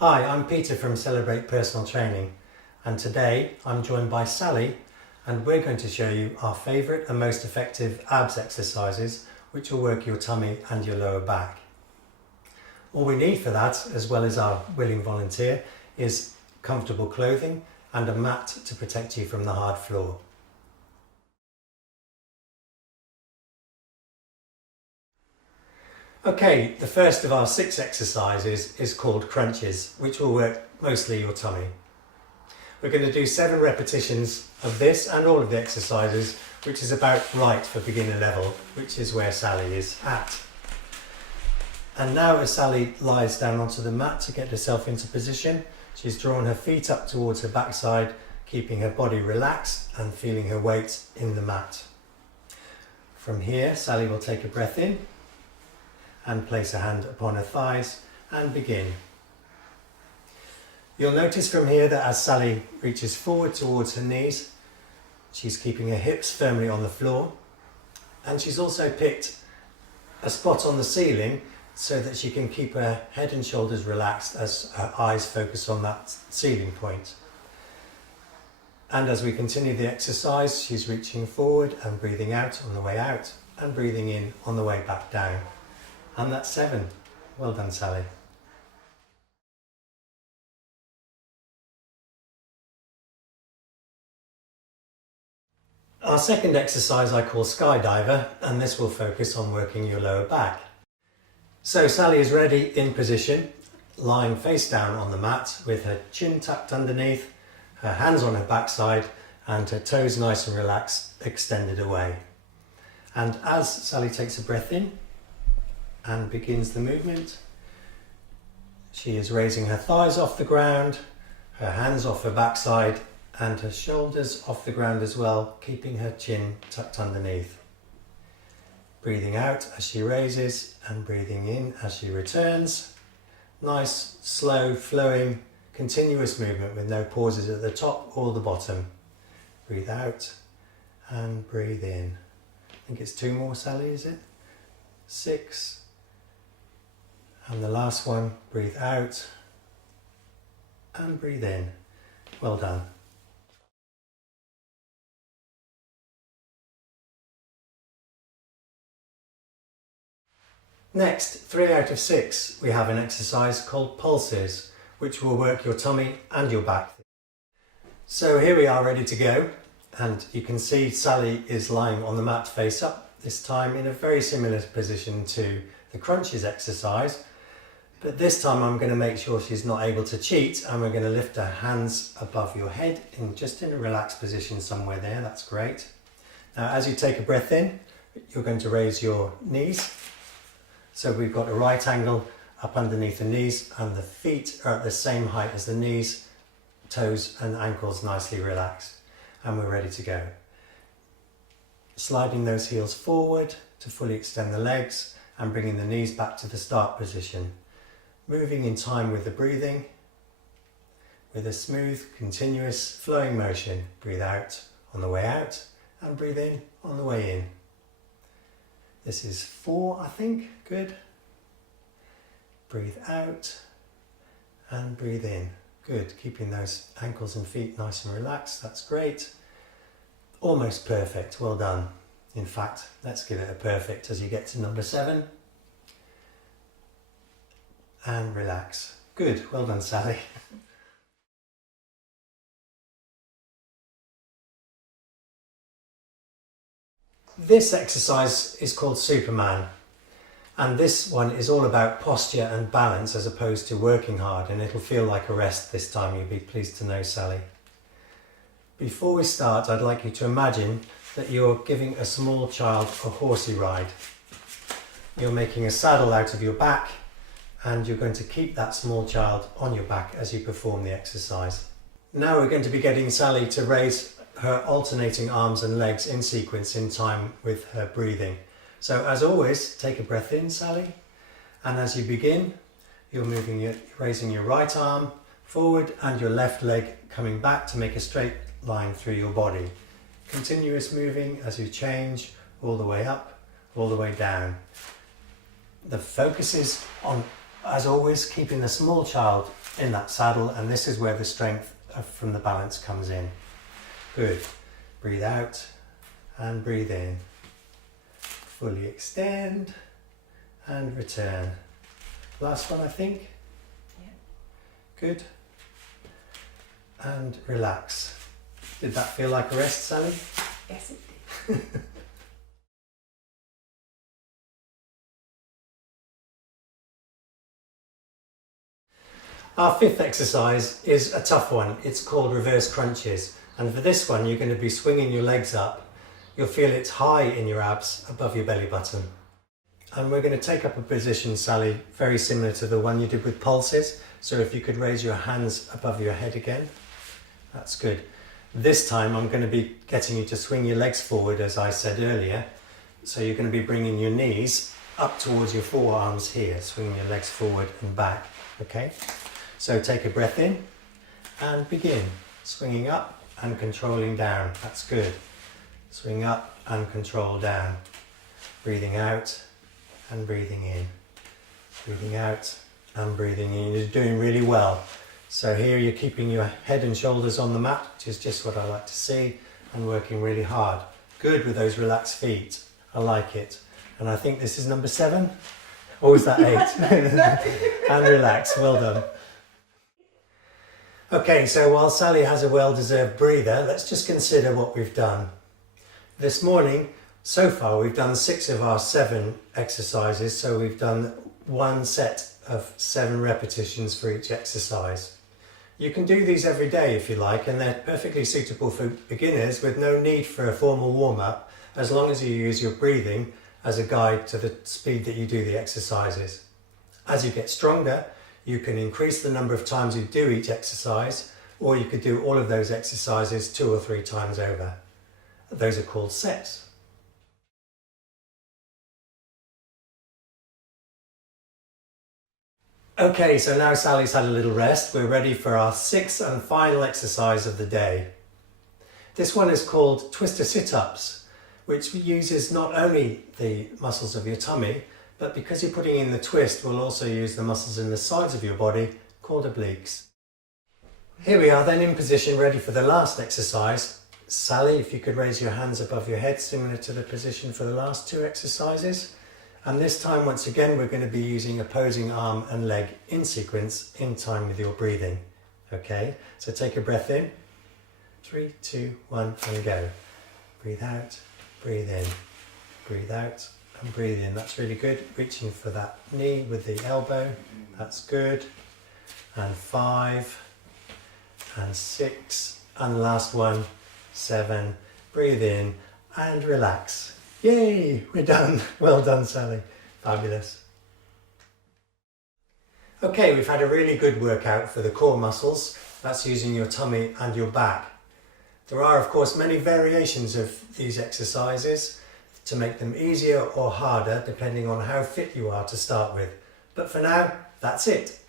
Hi, I'm Peter from Celebrate Personal Training, and today I'm joined by Sally, and we're going to show you our favourite and most effective abs exercises which will work your tummy and your lower back. All we need for that, as well as our willing volunteer, is comfortable clothing and a mat to protect you from the hard floor. Okay, the first of our 6 exercises is called crunches, which will work mostly your tummy. We're going to do 7 repetitions of this and all of the exercises, which is about right for beginner level, which is where Sally is at. And now as Sally lies down onto the mat to get herself into position, she's drawn her feet up towards her backside, keeping her body relaxed and feeling her weight in the mat. From here, Sally will take a breath in and place a hand upon her thighs and begin. You'll notice from here that as Sally reaches forward towards her knees, she's keeping her hips firmly on the floor, and she's also picked a spot on the ceiling so that she can keep her head and shoulders relaxed as her eyes focus on that ceiling point. And as we continue the exercise, she's reaching forward and breathing out on the way out and breathing in on the way back down. And that's 7. Well done, Sally. Our second exercise I call skydiver, and this will focus on working your lower back. So Sally is ready in position, lying face down on the mat with her chin tucked underneath, her hands on her backside and her toes nice and relaxed, extended away. And as Sally takes a breath in and begins the movement, she is raising her thighs off the ground, her hands off her backside and her shoulders off the ground as well, keeping her chin tucked underneath. Breathing out as she raises and breathing in as she returns. Nice, slow, flowing, continuous movement with no pauses at the top or the bottom. Breathe out and breathe in. I think it's 2 more, Sally, is it? 6. And the last one, breathe out and breathe in. Well done. Next, 3 out of 6, we have an exercise called pulses, which will work your tummy and your back. So here we are ready to go, and you can see Sally is lying on the mat face up, this time in a very similar position to the crunches exercise. But this time I'm going to make sure she's not able to cheat, and we're going to lift her hands above your head just in a relaxed position somewhere there. That's great. Now as you take a breath in, you're going to raise your knees. So we've got a right angle up underneath the knees and the feet are at the same height as the knees, toes and ankles nicely relaxed, and we're ready to go. Sliding those heels forward to fully extend the legs and bringing the knees back to the start position. Moving in time with the breathing, with a smooth, continuous, flowing motion. Breathe out on the way out and breathe in on the way in. This is 4, I think. Good. Breathe out and breathe in. Good. Keeping those ankles and feet nice and relaxed. That's great. Almost perfect. Well done. In fact, let's give it a perfect as you get to number 7. And relax. Good. Well done, Sally. This exercise is called Superman, and this one is all about posture and balance as opposed to working hard, and it'll feel like a rest this time, you'll be pleased to know, Sally. Before we start, I'd like you to imagine that you're giving a small child a horsey ride. You're making a saddle out of your back, and you're going to keep that small child on your back as you perform the exercise. Now we're going to be getting Sally to raise her alternating arms and legs in sequence in time with her breathing. So as always, take a breath in, Sally, and as you begin, you're raising your right arm forward and your left leg coming back to make a straight line through your body. Continuous moving as you change all the way up, all the way down. The focus is on, as always, keeping the small child in that saddle, and this is where the strength from the balance comes in. Good. Breathe out and breathe in. Fully extend and return. Last one, I think. Yeah. Good. And relax. Did that feel like a rest, Sally? Yes, it did. Our fifth exercise is a tough one. It's called reverse crunches. And for this one, you're going to be swinging your legs up. You'll feel it's high in your abs above your belly button. And we're going to take up a position, Sally, very similar to the one you did with pulses. So if you could raise your hands above your head again. That's good. This time I'm going to be getting you to swing your legs forward, as I said earlier. So you're going to be bringing your knees up towards your forearms here, swinging your legs forward and back. Okay? So take a breath in and begin. Swinging up and controlling down. That's good. Swing up and control down. Breathing out and breathing in. Breathing out and breathing in. You're doing really well. So here you're keeping your head and shoulders on the mat, which is just what I like to see, and working really hard. Good with those relaxed feet. I like it. And I think this is number 7. Or was that 8? And relax. Well done. Okay, so while Sally has a well-deserved breather, let's just consider what we've done. This morning, so far, we've done 6 of our 7 exercises, so we've done 1 set of 7 repetitions for each exercise. You can do these every day if you like, and they're perfectly suitable for beginners with no need for a formal warm-up, as long as you use your breathing as a guide to the speed that you do the exercises. As you get stronger, you can increase the number of times you do each exercise, or you could do all of those exercises 2 or 3 times over. Those are called sets. Okay, so now Sally's had a little rest, we're ready for our 6th and final exercise of the day. This one is called twister sit-ups, which uses not only the muscles of your tummy, but because you're putting in the twist, we'll also use the muscles in the sides of your body, called obliques. Here we are then in position, ready for the last exercise. Sally, if you could raise your hands above your head, similar to the position for the last 2 exercises. And this time, once again, we're going to be using opposing arm and leg in sequence, in time with your breathing. Okay, so take a breath in. 3, 2, 1, and go. Breathe out, breathe in, breathe out, and breathe in. That's really good. Reaching for that knee with the elbow. That's good. And 5, and 6, and the last one, 7. Breathe in and relax. Yay, we're done. Well done, Sally. Fabulous. Okay, we've had a really good workout for the core muscles. That's using your tummy and your back. There are, of course, many variations of these exercises to make them easier or harder, depending on how fit you are to start with. But for now, that's it.